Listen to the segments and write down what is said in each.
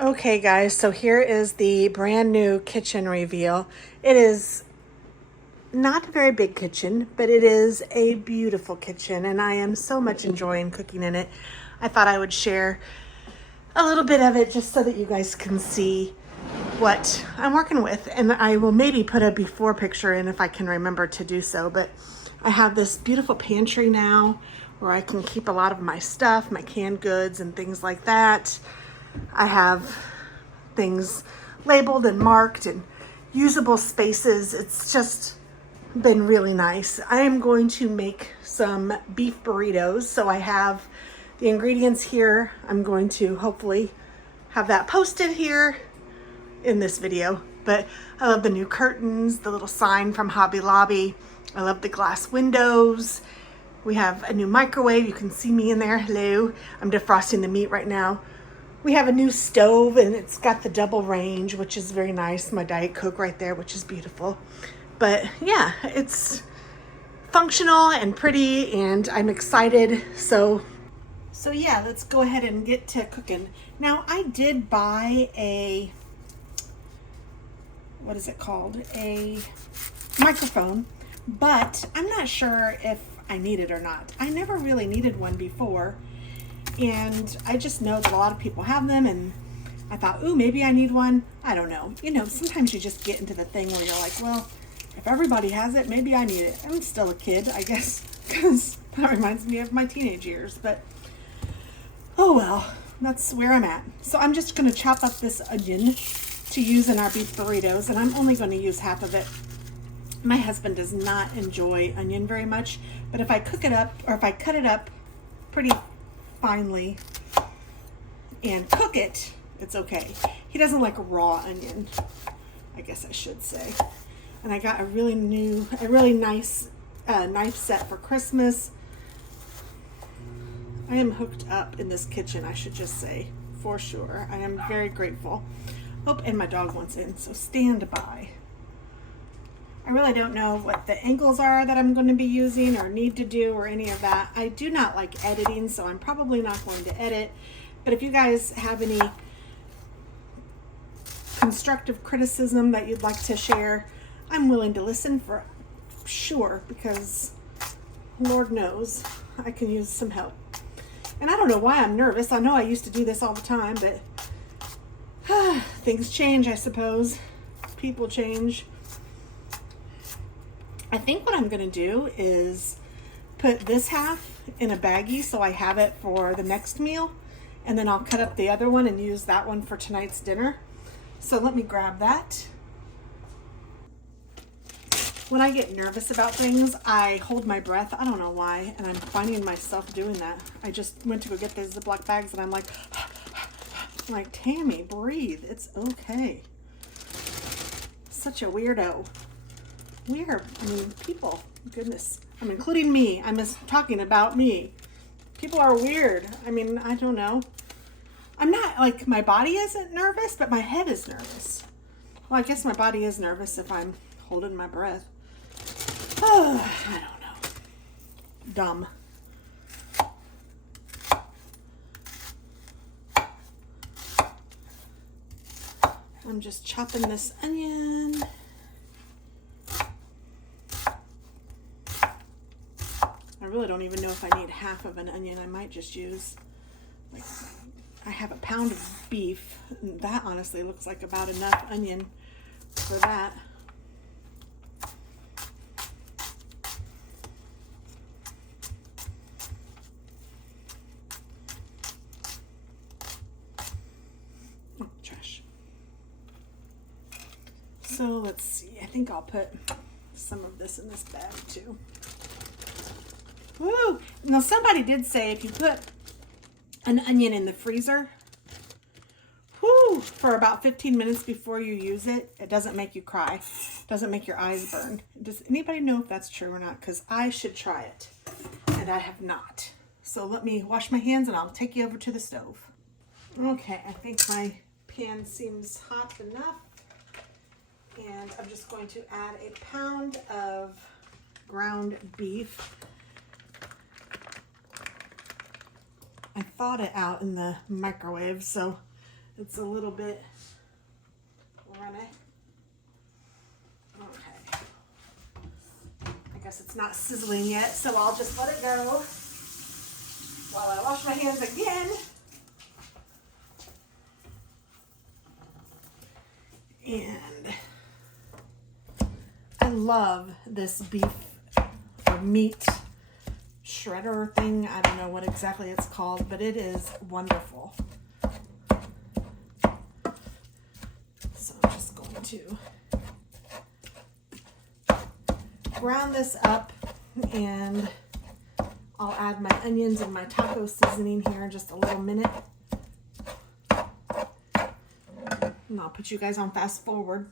Okay guys, so here is the brand new kitchen reveal. It is not a very big kitchen, but it is a beautiful kitchen and I am so much enjoying cooking in it. I thought I would share a little bit of it just so that you guys can see what I'm working with, and I will maybe put a before picture in if I can remember to do so. But I have this beautiful pantry now where I can keep a lot of my stuff, my canned goods and things like that. I have things labeled and marked and usable spaces. It's just been really nice. I am going to make some beef burritos, so I have the ingredients here. I'm going to hopefully have that posted here in this video. But I love the new curtains, the little sign from Hobby Lobby. I love the glass windows. We have a new microwave. You can see me in there. Hello. I'm defrosting the meat right now. We have a new stove and it's got the double range, which is very nice. My Diet Coke right there, which is beautiful. But yeah, it's functional and pretty and I'm excited. So yeah, let's go ahead and get to cooking. Now I did buy a, what is it called? A microphone, but I'm not sure if I need it or not. I never really needed one before, and I just know that a lot of people have them, and I thought, ooh, maybe I need one. I don't know. You know, sometimes you just get into the thing where you're like, well, if everybody has it, maybe I need it. I'm still a kid, I guess, because that reminds me of my teenage years, but oh well, that's where I'm at. So I'm just going to chop up this onion to use in our beef burritos, and I'm only going to use half of it. My husband does not enjoy onion very much, but if I cook it up, or if I cut it up pretty finely and cook it, it's okay. He doesn't like raw onion, I guess I should say. And I got a really nice knife set for Christmas. I am hooked up in this kitchen, I should just say, for sure. I am very grateful. Oh, and my dog wants in, so stand by. I really don't know what the angles are that I'm going to be using or need to do or any of that. I do not like editing, so I'm probably not going to edit. But if you guys have any constructive criticism that you'd like to share, I'm willing to listen for sure, because Lord knows I can use some help. And I don't know why I'm nervous. I know I used to do this all the time, but things change, I suppose. People change. I think what I'm going to do is put this half in a baggie so I have it for the next meal, and then I'll cut up the other one and use that one for tonight's dinner. So let me grab that. When I get nervous about things, I hold my breath. I don't know why, and I'm finding myself doing that. I just went to go get these Ziploc bags, and I'm like, Tammy, breathe. It's okay. Such a weirdo. Weird. I mean, people. Goodness. I'm including me. I'm just talking about me. People are weird. I mean, I don't know. I'm not, like, my body isn't nervous, but my head is nervous. Well, I guess my body is nervous if I'm holding my breath. Oh, I don't know. Dumb. I'm just chopping this onion. I really don't even know if I need half of an onion. I might just use, like, I have a pound of beef. And that honestly looks like about enough onion for that. Oh, trash. So let's see. I think I'll put some of this in this bag too. Woo! Now somebody did say if you put an onion in the freezer, for about 15 minutes before you use it, it doesn't make you cry. It doesn't make your eyes burn. Does anybody know if that's true or not? Because I should try it, and I have not. So let me wash my hands and I'll take you over to the stove. Okay, I think my pan seems hot enough. And I'm just going to add a pound of ground beef. I thawed it out in the microwave, so It's a little bit runny. Okay. I guess it's not sizzling yet, so I'll just let it go while I wash my hands again. And I love this beef or meat shredder thing. I don't know what exactly it's called, but it is wonderful. So I'm just going to brown this up, and I'll add my onions and my taco seasoning here in just a little minute. And I'll put you guys on fast forward.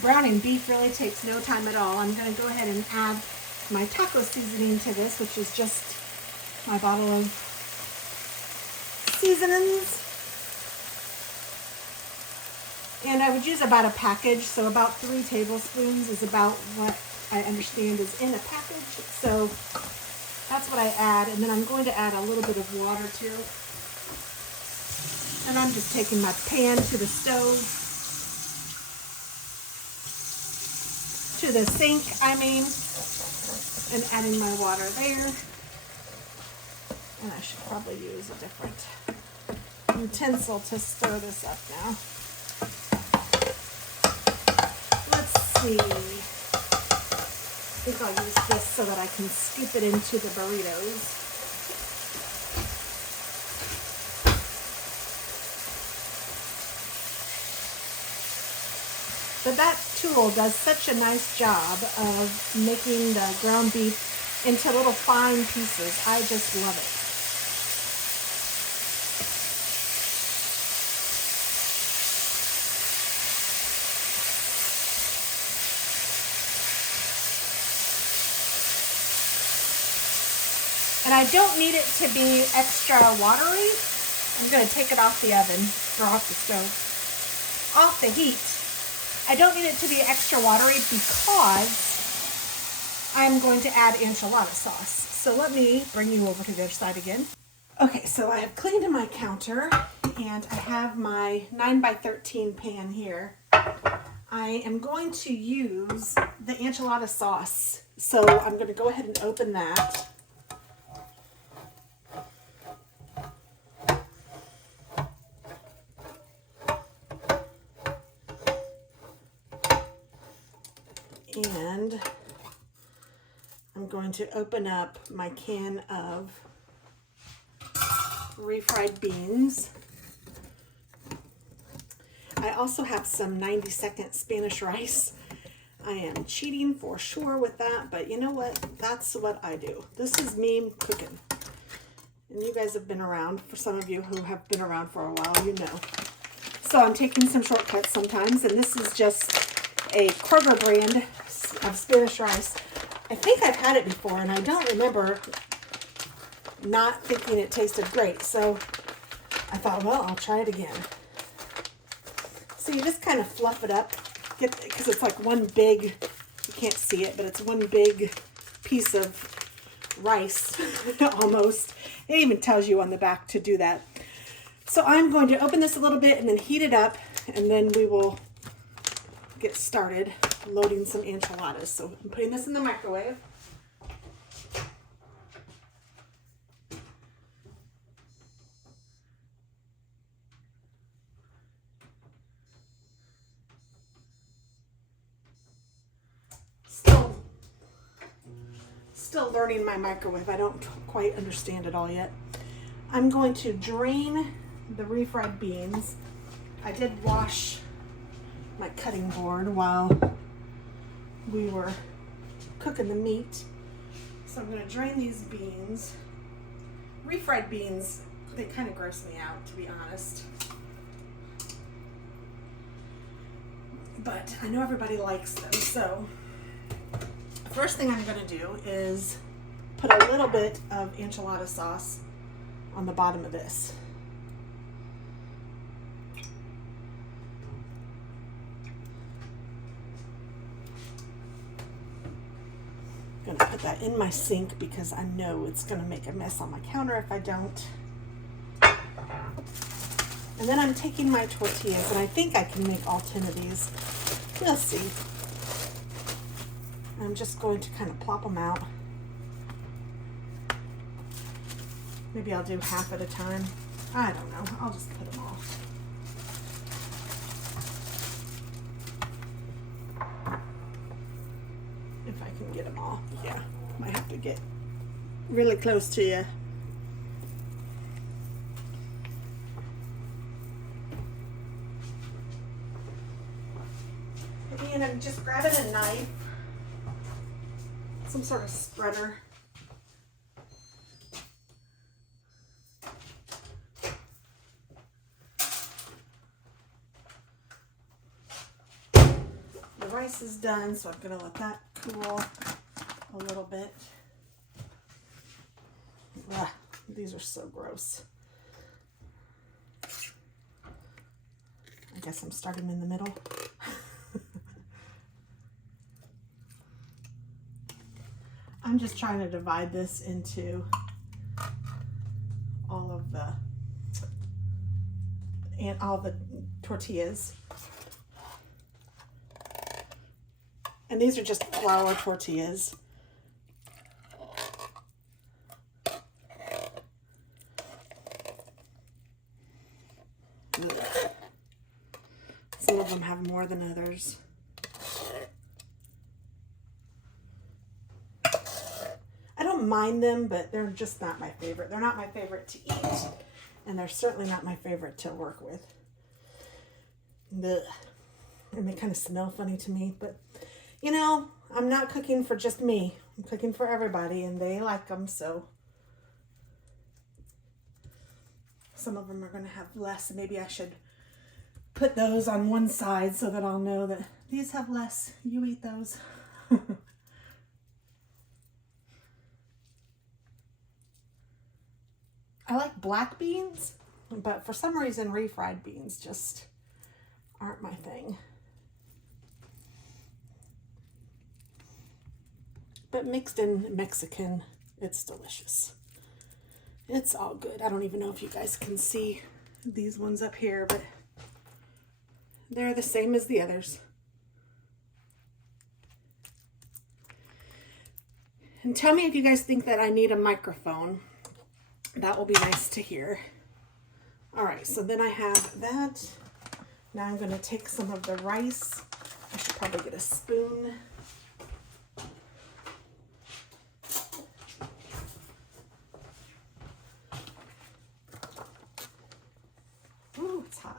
Browning beef really takes no time at all. I'm going to go ahead and add my taco seasoning to this, which is just my bottle of seasonings. And I would use about a package, so about 3 tablespoons is about what I understand is in a package. So that's what I add, and then I'm going to add a little bit of water too. And I'm just taking my pan to the stove. To the sink, I mean, and adding my water there. And I should probably use a different utensil to stir this up now. Let's see. I think I'll use this so that I can scoop it into the burritos. But that tool does such a nice job of making the ground beef into little fine pieces. I just love it. And I don't need it to be extra watery. I'm going to take it off the oven, or off the stove, off the heat. I don't need it to be extra watery because I'm going to add enchilada sauce. So let me bring you over to the other side again. Okay, so I have cleaned my counter and I have my 9x13 pan here. I am going to use the enchilada sauce. So I'm going to go ahead and open that. And I'm going to open up my can of refried beans. I also have some 90-second Spanish rice. I am cheating for sure with that, but you know what? That's what I do. This is me cooking. And you guys have been around. For some of you who have been around for a while, you know. So I'm taking some shortcuts sometimes, and this is just a Kroger brand of Spanish rice. I think I've had it before, and I don't remember not thinking it tasted great. So I thought, well, I'll try it again. So you just kind of fluff it up, because it's like one big, you can't see it, but it's one big piece of rice, almost. It even tells you on the back to do that. So I'm going to open this a little bit and then heat it up, and then we will get started loading some enchiladas. So I'm putting this in the microwave. Still learning my microwave. I don't quite understand it all yet. I'm going to drain the refried beans. I did wash my cutting board while we were cooking the meat. So I'm going to drain these beans. Refried beans, they kind of gross me out, to be honest. but I know everybody likes them. So first thing I'm gonna do is put a little bit of enchilada sauce on the bottom of this. I'm gonna put that in my sink because I know it's gonna make a mess on my counter if I don't. And then I'm taking my tortillas, and I think I can make all 10 of these. We'll see. I'm just going to kind of plop them out. Maybe I'll do half at a time. I don't know. I'll just put them all. If I can get them all. Yeah, might have to get really close to you. And I'm just grabbing a knife, some sort of spreader. The rice is done, so I'm going to let that cool a little bit. Ugh, these are so gross. I guess I'm starting in the middle. I'm just trying to divide this into all the tortillas. And these are just flour tortillas. Ugh. Some of them have more than others. I don't mind them, but they're just not my favorite. They're not my favorite to eat, and they're certainly not my favorite to work with. Ugh. And they kind of smell funny to me, but you know, I'm not cooking for just me. I'm cooking for everybody, and they like them, so some of them are going to have less. Maybe I should put those on one side so that I'll know that these have less. You eat those. I like black beans, but for some reason refried beans just aren't my thing. But mixed in Mexican, it's delicious. It's all good. I don't even know if you guys can see these ones up here, but they're the same as the others. And tell me if you guys think that I need a microphone. That will be nice to hear. All right, so then I have that. Now I'm going to take some of the rice. I should probably get a spoon. Ooh, it's hot.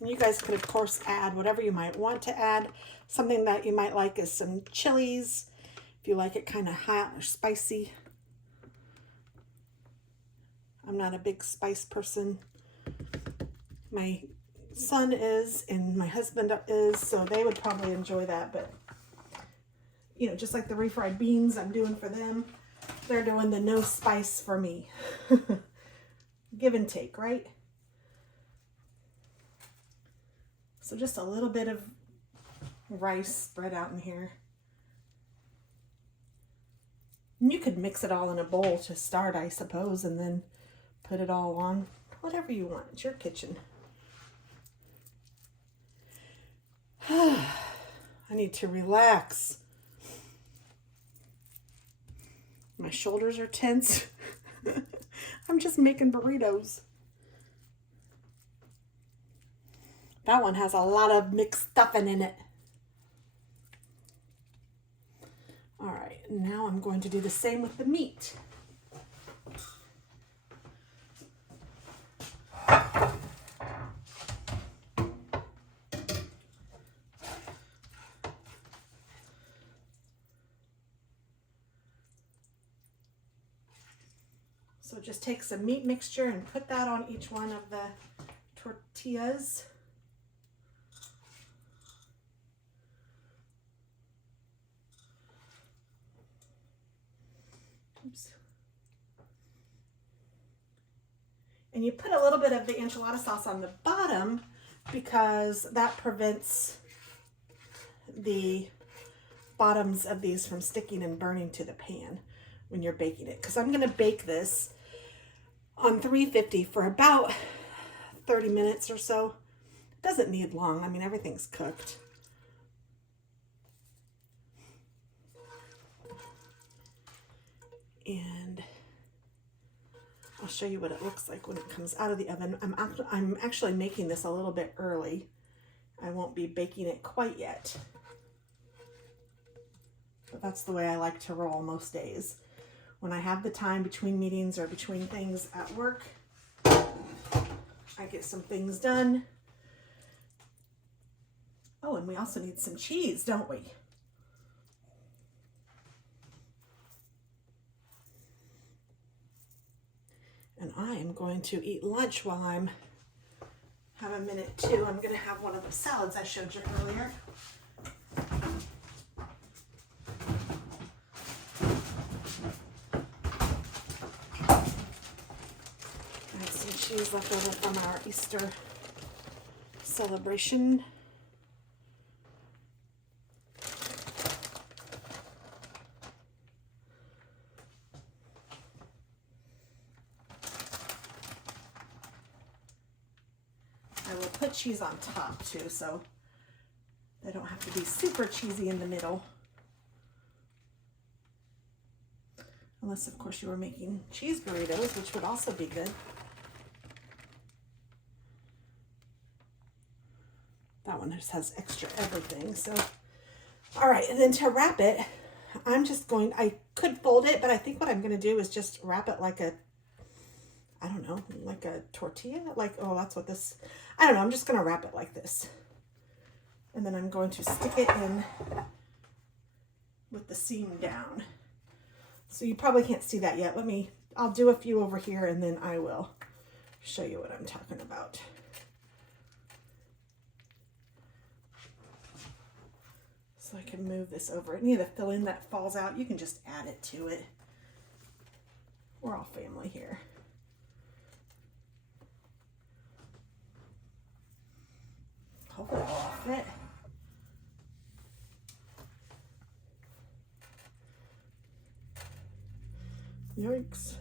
And you guys could, of course, add whatever you might want to add. Something that you might like is some chilies, if you like it kind of hot or spicy. I'm not a big spice person. My son is, and my husband is, so they would probably enjoy that. But, you know, just like the refried beans I'm doing for them, they're doing the no spice for me. Give and take, right? So just a little bit of rice spread out in here. And you could mix it all in a bowl to start, I suppose, and then put it all on. Whatever you want. It's your kitchen. I need to relax. My shoulders are tense. I'm just making burritos. That one has a lot of mixed stuffing in it. All right, now I'm going to do the same with the meat. So just take some meat mixture and put that on each one of the tortillas. Oops. And you put a little bit of the enchilada sauce on the bottom because that prevents the bottoms of these from sticking and burning to the pan when you're baking it. Because I'm going to bake this on 350 for about 30 minutes or so. It doesn't need long. I mean, everything's cooked. And I'll show you what it looks like when it comes out of the oven. I'm actually making this a little bit early. I won't be baking it quite yet. But that's the way I like to roll most days. When I have the time between meetings or between things at work, I get some things done. Oh, and we also need some cheese, don't we? And I am going to eat lunch while I'm have a minute too. I'm going to have one of the salads I showed you earlier. I have some cheese left over from our Easter celebration. I will put cheese on top too, so they don't have to be super cheesy in the middle. Unless, of course, you were making cheese burritos, which would also be good. That one just has extra everything, so. All right, and then to wrap it, I could fold it, but I think what I'm going to do is just wrap it like a, I don't know, like a tortilla? Like, oh, that's what this, I don't know, I'm just going to wrap it like this. And then I'm going to stick it in with the seam down. So you probably can't see that yet. I'll do a few over here and then I will show you what I'm talking about. So I can move this over. Any of the filling that falls out, you can just add it to it. We're all family here. Hopefully it'll all fit. Yikes.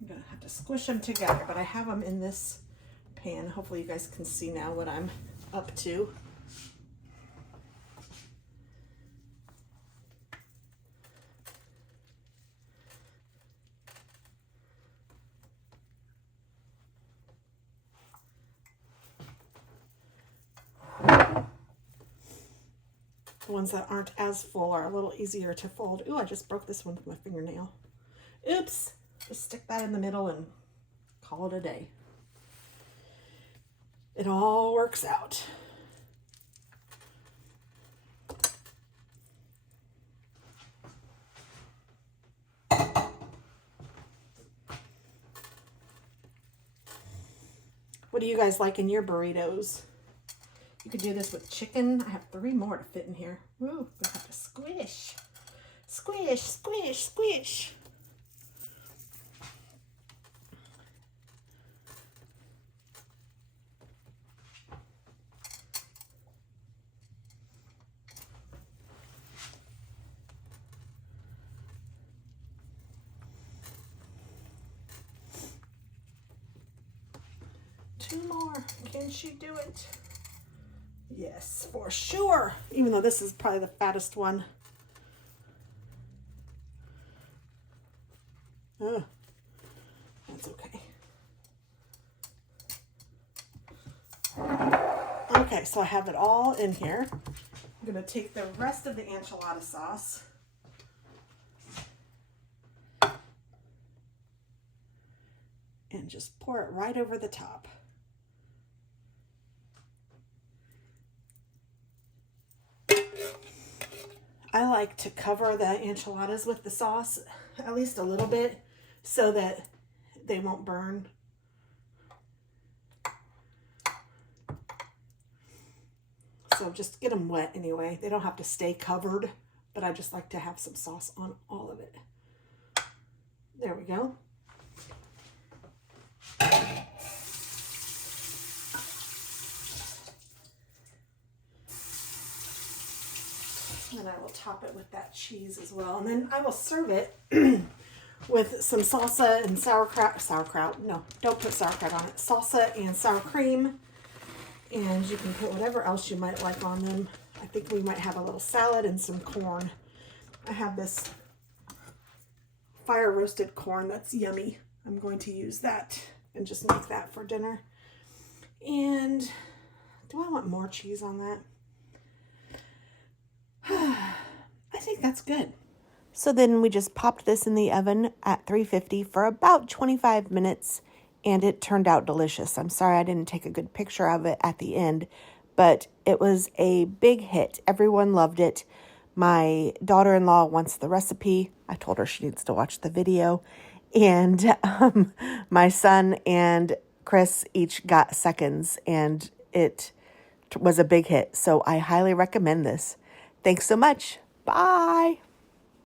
I'm gonna have to squish them together, but I have them in this pan. Hopefully you guys can see now what I'm up to. The ones that aren't as full are a little easier to fold. Ooh, I just broke this one with my fingernail. Oops. Just stick that in the middle and call it a day. It all works out. What do you guys like in your burritos? You could do this with chicken. I have 3 more to fit in here. Woo, gonna have to squish. Squish, squish, squish. Two more. Can she do it? Yes, for sure. Even though this is probably the fattest one. Oh, that's okay. Okay, so I have it all in here. I'm going to take the rest of the enchilada sauce and just pour it right over the top. I like to cover the enchiladas with the sauce at least a little bit so that they won't burn. So just get them wet anyway. They don't have to stay covered, but I just like to have some sauce on all of it. There we go. And I will top it with that cheese as well. And then I will serve it with some salsa and sauerkraut. No, don't put sauerkraut on it. Salsa and sour cream. And you can put whatever else you might like on them. I think we might have a little salad and some corn. I have this fire roasted corn that's yummy. I'm going to use that and just make that for dinner. And do I want more cheese on that? I think that's good. So then we just popped this in the oven at 350 for about 25 minutes, and it turned out delicious. I'm sorry I didn't take a good picture of it at the end, but it was a big hit. Everyone loved it. My daughter-in-law wants the recipe. I told her she needs to watch the video. And my son and Chris each got seconds, and it was a big hit. So I highly recommend this. Thanks so much. Bye.